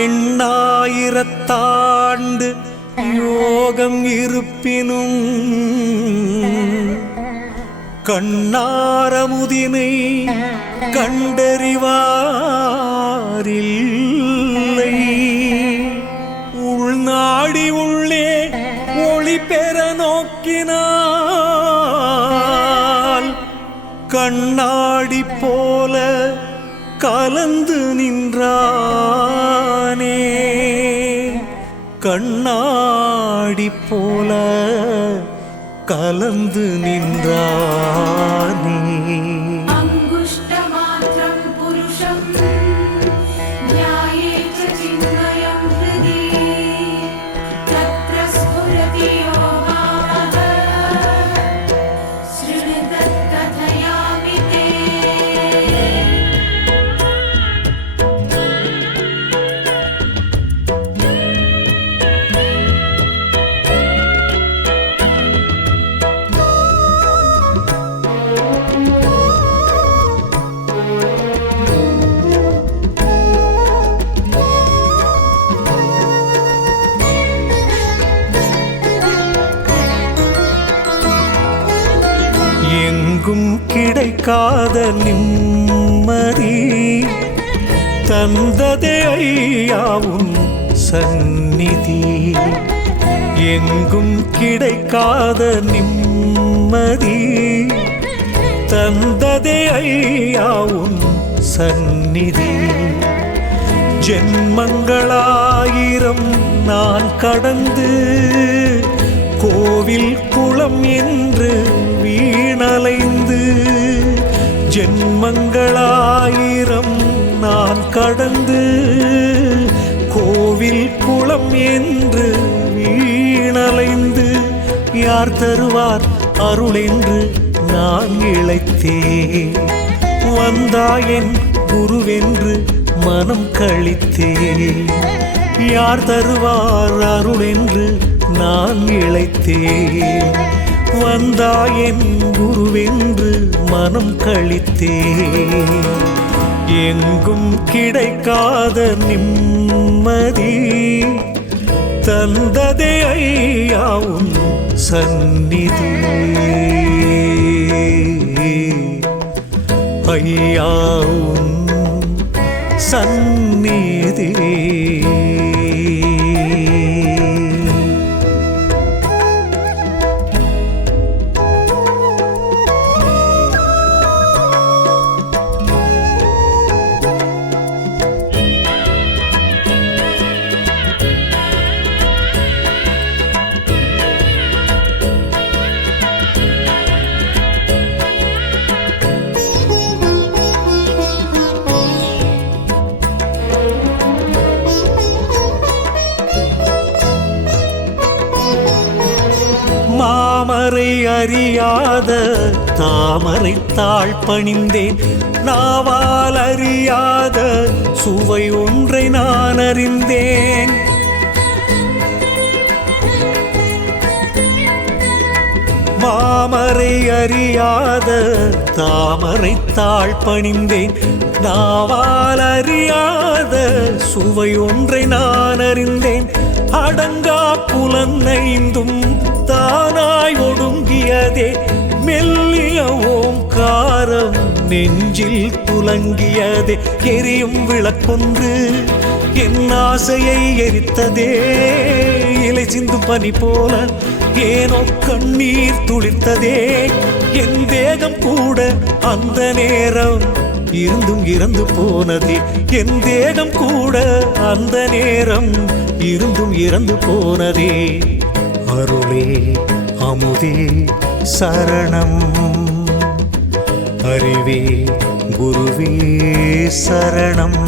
எண்ணாயிரத்தாண்டு யோகம் இருப்பினும் கண்ணாரமுதினை கண்டறிவாரில்லை. உள்நாடி உள்ளே ஒளி பெற நோக்கினால் கண்ணாடி போல கலந்து நின்றானே. கண்ணாடி போல கலந்து நின்றானே. எங்கும் கிடைக்காத நிம்மதி தந்ததே ஐயாவும் சந்நிதி. எங்கும் கிடைக்காத நிம்மதி தந்ததே ஐயாவும் சந்நிதி. ஜென்மங்களாயிரம் நான் கடந்து கோவில் குளம் என்று வீணலைந்து, ஜென்மங்களாயிரம் நான் கடந்து கோவில் குளம் என்று வீணலைந்து, யார் தருவார் அருள் என்று நான் இழைத்தேன். வந்தாயன் குருவென்று மனம் கழித்தேன். யார் தருவார் அருள் என்று நான் இழைத்தேன். வந்தாயன் குருவென்று மனம் கழித்தேன். எங்கும் கிடைக்காத நிம்மதி தந்ததே ஐயாவும் சந்நிதி. ஐயாவும் சந்நிதி. மாமரை அறியாத தாமரை தாழ் பணிந்தேன். நாவால் அறியாத சுவை ஒன்றை நான் அறிந்தேன். மாமரை அறியாத தாமரை தாழ் பணிந்தேன். நாவால் அறியாத சுவை ஒன்றை நான் அறிந்தேன். அடங்கா புலனைந்தும் தானாய் ஒடுங்கியதே மெல்லிய ஓங்காரம் நெஞ்சில் துலங்கியதே. எரியும் விளக்கொன்று என் ஆசையை எரித்ததே. இலை சிந்தும் பனி போல ஏனோ கண்ணீர் துளிர்த்ததே. என் தேகம் கூட அந்த நேரம் இருந்தும் இறந்து போனதே. என் தேகம் கூட அந்த நேரம் இருந்தும் இறந்து போனதே. அருளே அமுதே சரணம். அறிவே குருவே சரணம்.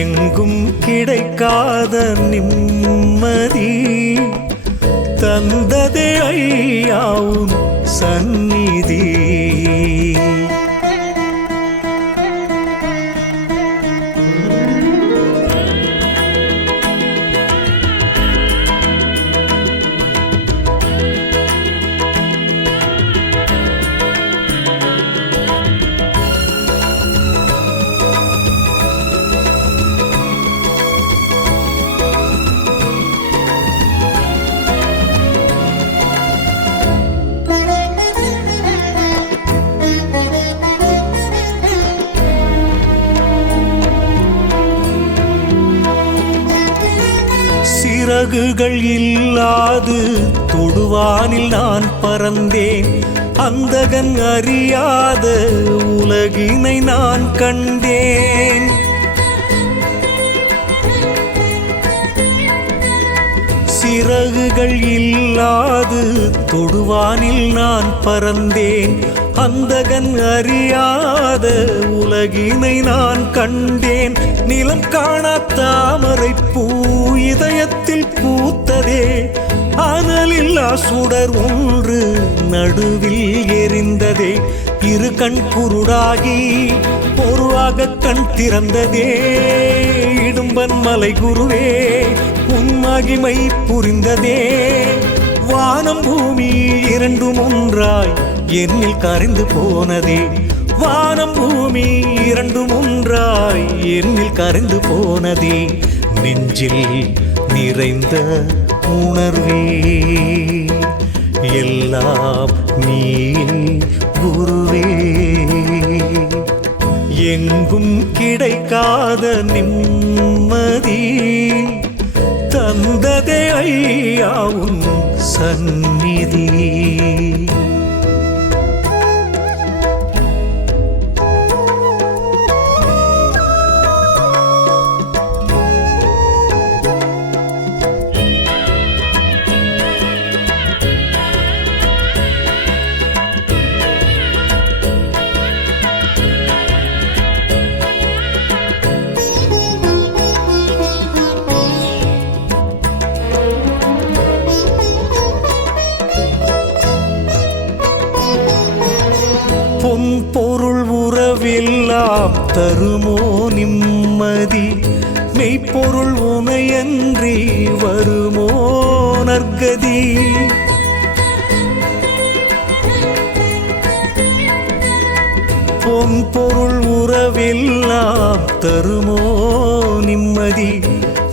எங்கும் கிடைக்காத நிம்மதி தந்ததே ஐயாவும் சந்நிதி. சிறகுகள் இல்லாது தொடுவானில் நான் பறந்தேன். அந்தகன் அறியாத உலகினை நான் கண்டேன். சிறகுகள் இல்லாது தொடுவானில் நான் பறந்தேன். அந்தகன் அறியாத உலகினை நான் கண்டேன். நிலம் காணா தாமரை பூ இதயத்தில் பூத்ததே. அனலில்லா சுடர் ஒன்று நடுவில் எரிந்ததே. இரு கண் குருடாகி பொருவாக கண் திறந்ததே. இடும்பன் மலை குருவே உன் மகிமை புரிந்ததே. வானம் பூமி இரண்டும் ஒன்றாய் என்னில் கரைந்து போனதே. வானம் பூமி இரண்டும் ஒன்றாய் என்னில் கரைந்து போனதே. நெஞ்சில் நிறைந்த உணர்வே எல்லாம் நீ குருவே. எங்கும் கிடைக்காத நிம்மதி தந்ததே ஐயா உன் சந்நிதி. பொன் பொருள் உறவெல்லாம் தருமோ நிம்மதி. மெய்ப்பொருள் உனையன்றி வருமோ நற்கதி. பொன் பொருள் உறவெல்லாம் தருமோ நிம்மதி.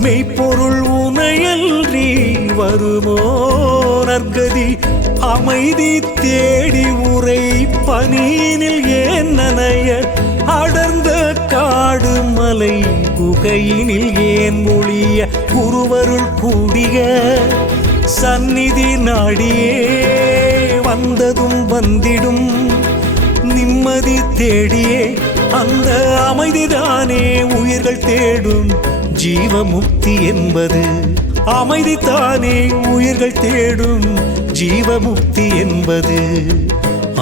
மெய்ப்பொருள் உனையன்றி வருமோ நற்கதி. அமைதி தேடி உரை பனியினில் ஏன் நனைய. அடர்ந்த காடு மலை குகையினில் ஏன் ஒளிய. குருவருள் கூடிய சந்நிதி நாடியே வந்ததும் வந்திடும் நிம்மதி தேடியே. அந்த அமைதிதானே உயிர்கள் தேடும் ஜீவமுக்தி என்பது. அமைதிதானே உயிர்கள் தேடும் ஜீவமுக்தி என்பது.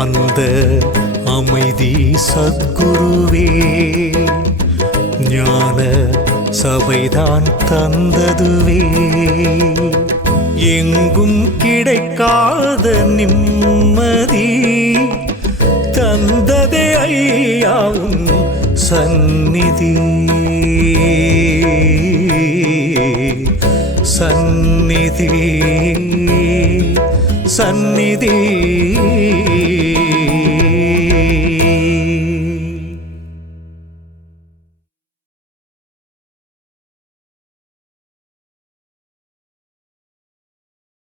அந்த அமைதி சத்குருவே ஞான சபைதான் தந்ததுவே. எங்கும் கிடைக்காத நிம்மதி தந்ததே ஐயா உன் சந்நிதி. சந்நிதி சந்நிதி